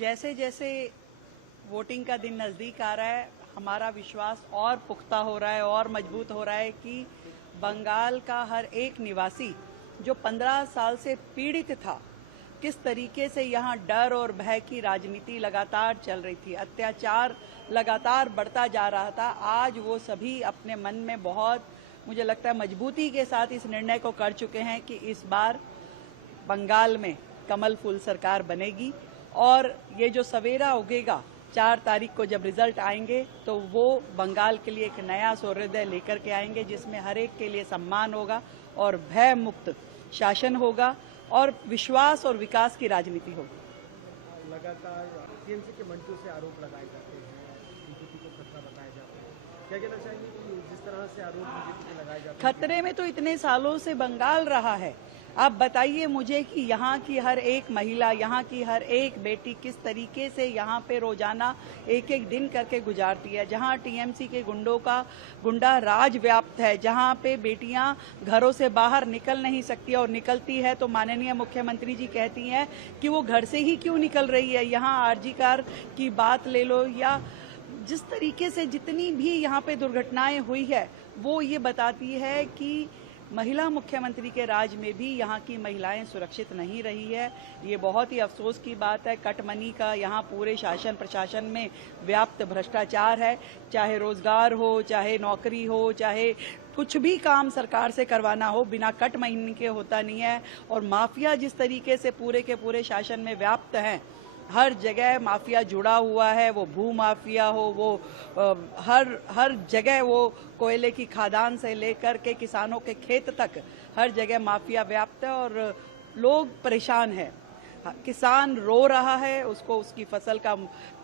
जैसे जैसे वोटिंग का दिन नजदीक आ रहा है, हमारा विश्वास और पुख्ता हो रहा है और मजबूत हो रहा है कि बंगाल का हर एक निवासी जो 15 साल से पीड़ित था, किस तरीके से यहाँ डर और भय की राजनीति लगातार चल रही थी, अत्याचार लगातार बढ़ता जा रहा था, आज वो सभी अपने मन में बहुत, मुझे लगता है, मजबूती के साथ इस निर्णय को कर चुके हैं कि इस बार बंगाल में कमल फूल सरकार बनेगी। और ये जो सवेरा उगेगा 4 तारीख को जब रिजल्ट आएंगे तो वो बंगाल के लिए एक नया सूर्योदय लेकर के आएंगे, जिसमें हर एक के लिए सम्मान होगा और भय मुक्त शासन होगा और विश्वास और विकास की राजनीति होगी। लगातार टीएमसी के मंचों से आरोप लगाए जाते हैं, बीजेपी को खतरा बताया जाता है, क्या कहना चाहिए कि जिस तरह से आरोप बीजेपी पे लगाए जाते हैं? खतरे में तो इतने सालों से बंगाल रहा है। आप बताइए मुझे कि यहाँ की हर एक महिला, यहाँ की हर एक बेटी किस तरीके से यहाँ पे रोजाना एक एक दिन करके गुजारती है, जहाँ टीएमसी के गुंडों का गुंडा राज व्याप्त है, जहाँ पे बेटियाँ घरों से बाहर निकल नहीं सकती और निकलती है तो माननीय मुख्यमंत्री जी कहती हैं कि वो घर से ही क्यों निकल रही है। यहाँ आरजी कार की बात ले लो या जिस तरीके से जितनी भी यहाँ पे दुर्घटनाएं हुई है वो ये बताती है कि महिला मुख्यमंत्री के राज में भी यहाँ की महिलाएं सुरक्षित नहीं रही है। ये बहुत ही अफसोस की बात है। कटमनी का यहाँ पूरे शासन प्रशासन में व्याप्त भ्रष्टाचार है, चाहे रोजगार हो, चाहे नौकरी हो, चाहे कुछ भी काम सरकार से करवाना हो, बिना कट महीने के होता नहीं है। और माफिया जिस तरीके से पूरे के पूरे शासन में व्याप्त हैं, हर जगह माफिया जुड़ा हुआ है, वो भू माफिया हो, वो हर जगह वो कोयले की खादान से लेकर के किसानों के खेत तक हर जगह माफिया व्याप्त है और लोग परेशान हैं। किसान रो रहा है, उसको उसकी फसल का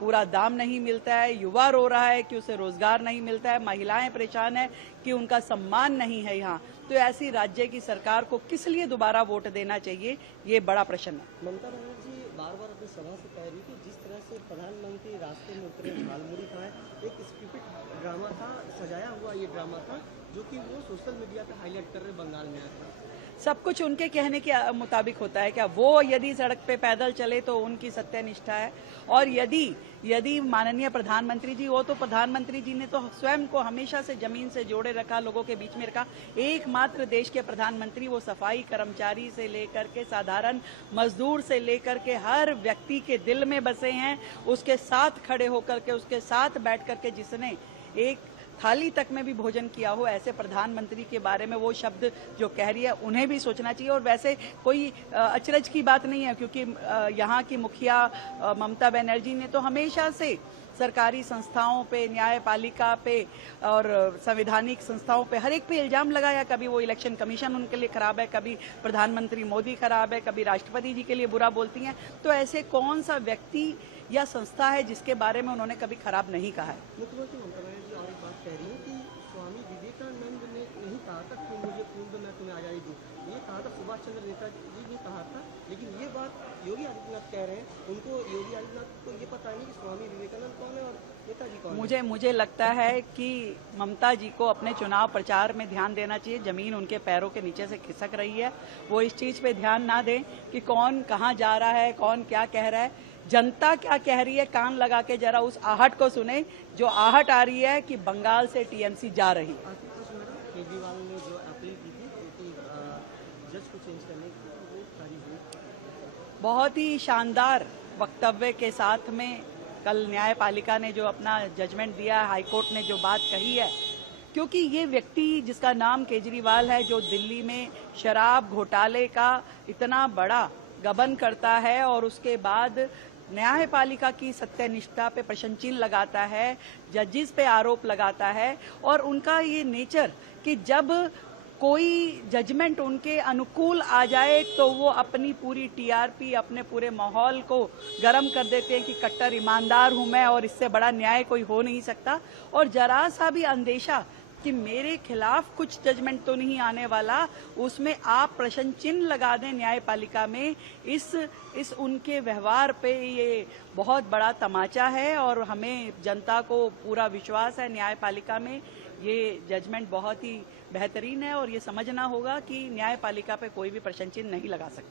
पूरा दाम नहीं मिलता है, युवा रो रहा है कि उसे रोजगार नहीं मिलता है, महिलाएं परेशान है कि उनका सम्मान नहीं है यहाँ। तो ऐसी राज्य की सरकार को किस लिए दोबारा वोट देना चाहिए, ये बड़ा प्रश्न है। ममता बनर्जी बार-बार अपनी सभा से कह रही थी जिस तरह से प्रधानमंत्री रास्ते में उतरे, झालमुड़ी खाए, एक स्क्रिप्टेड ड्रामा था, सजाया हुआ ये ड्रामा था जो कि वो सोशल मीडिया पे हाईलाइट कर रहे बंगाल में आकर। सब कुछ उनके कहने के मुताबिक होता है क्या? वो यदि सड़क पे पैदल चले तो उनकी सत्यनिष्ठा है, और यदि माननीय प्रधानमंत्री जी, वो तो प्रधानमंत्री जी ने तो स्वयं को हमेशा से जमीन से जोड़े रखा, लोगों के बीच में रखा। एकमात्र देश के प्रधानमंत्री, वो सफाई कर्मचारी से लेकर के साधारण मजदूर से लेकर के हर व्यक्ति के दिल में बसे हैं। उसके साथ खड़े होकर के, उसके साथ बैठ करके जिसने एक थाली तक में भी भोजन किया हो, ऐसे प्रधानमंत्री के बारे में वो शब्द जो कह रही है उन्हें भी सोचना चाहिए। और वैसे कोई अचरज की बात नहीं है, क्योंकि यहाँ की मुखिया ममता बनर्जी ने तो हमेशा से सरकारी संस्थाओं पे, न्यायपालिका पे और संवैधानिक संस्थाओं पे हर एक पे इल्जाम लगाया। कभी वो इलेक्शन कमीशन उनके लिए खराब है, कभी प्रधानमंत्री मोदी खराब है, कभी राष्ट्रपति जी के लिए बुरा बोलती हैं। तो ऐसे कौन सा व्यक्ति या संस्था है जिसके बारे में उन्होंने कभी खराब नहीं कहा है? मुख्यमंत्री ममता बनर्जी और एक बात कह रही है कि स्वामी विवेकानंद ने नहीं कहा था कि मुझे खून दो मैं तुम्हें आजादी दूं, ये कहा था सुभाष चंद्र नेताजी ने कहा था। लेकिन ये बात योगी आदित्यनाथ कह रहे हैं, उनको योगी आदित्यनाथ को ये पता नहीं कि स्वामी विवेकानंद कौन है और नेताजी कौन है। मुझे लगता है कि ममता जी को अपने चुनाव प्रचार में ध्यान देना चाहिए। जमीन उनके पैरों के नीचे से खिसक रही है, वो इस चीज पे ध्यान ना दें कि कौन कहाँ जा रहा है, कौन क्या कह रहा है। जनता क्या कह रही है, कान लगा के जरा उस आहट को सुने, जो आहट आ रही है कि बंगाल से टीएमसी जा रही है। केजरीवाल ने जो अपील की थी कि जज को चेंज करने की, वो सारी हुई। बहुत ही शानदार वक्तव्य के साथ में कल न्यायपालिका ने जो अपना जजमेंट दिया है, हाईकोर्ट ने जो बात कही है, क्योंकि ये व्यक्ति जिसका नाम केजरीवाल है, जो दिल्ली में शराब घोटाले का इतना बड़ा गबन करता है और उसके बाद न्यायपालिका की सत्यनिष्ठा पे प्रश्न चिन्ह लगाता है, जजिस पे आरोप लगाता है, और उनका ये नेचर कि जब कोई जजमेंट उनके अनुकूल आ जाए तो वो अपनी पूरी टीआरपी, अपने पूरे माहौल को गर्म कर देते हैं कि कट्टर ईमानदार हूं मैं और इससे बड़ा न्याय कोई हो नहीं सकता। और जरा सा भी अंदेशा कि मेरे खिलाफ कुछ जजमेंट तो नहीं आने वाला, उसमें आप प्रश्न चिन्ह लगा दें न्यायपालिका में, इस उनके व्यवहार पे ये बहुत बड़ा तमाचा है। और हमें जनता को पूरा विश्वास है न्यायपालिका में, ये जजमेंट बहुत ही बेहतरीन है और ये समझना होगा कि न्यायपालिका पे कोई भी प्रश्न चिन्ह नहीं लगा सकता।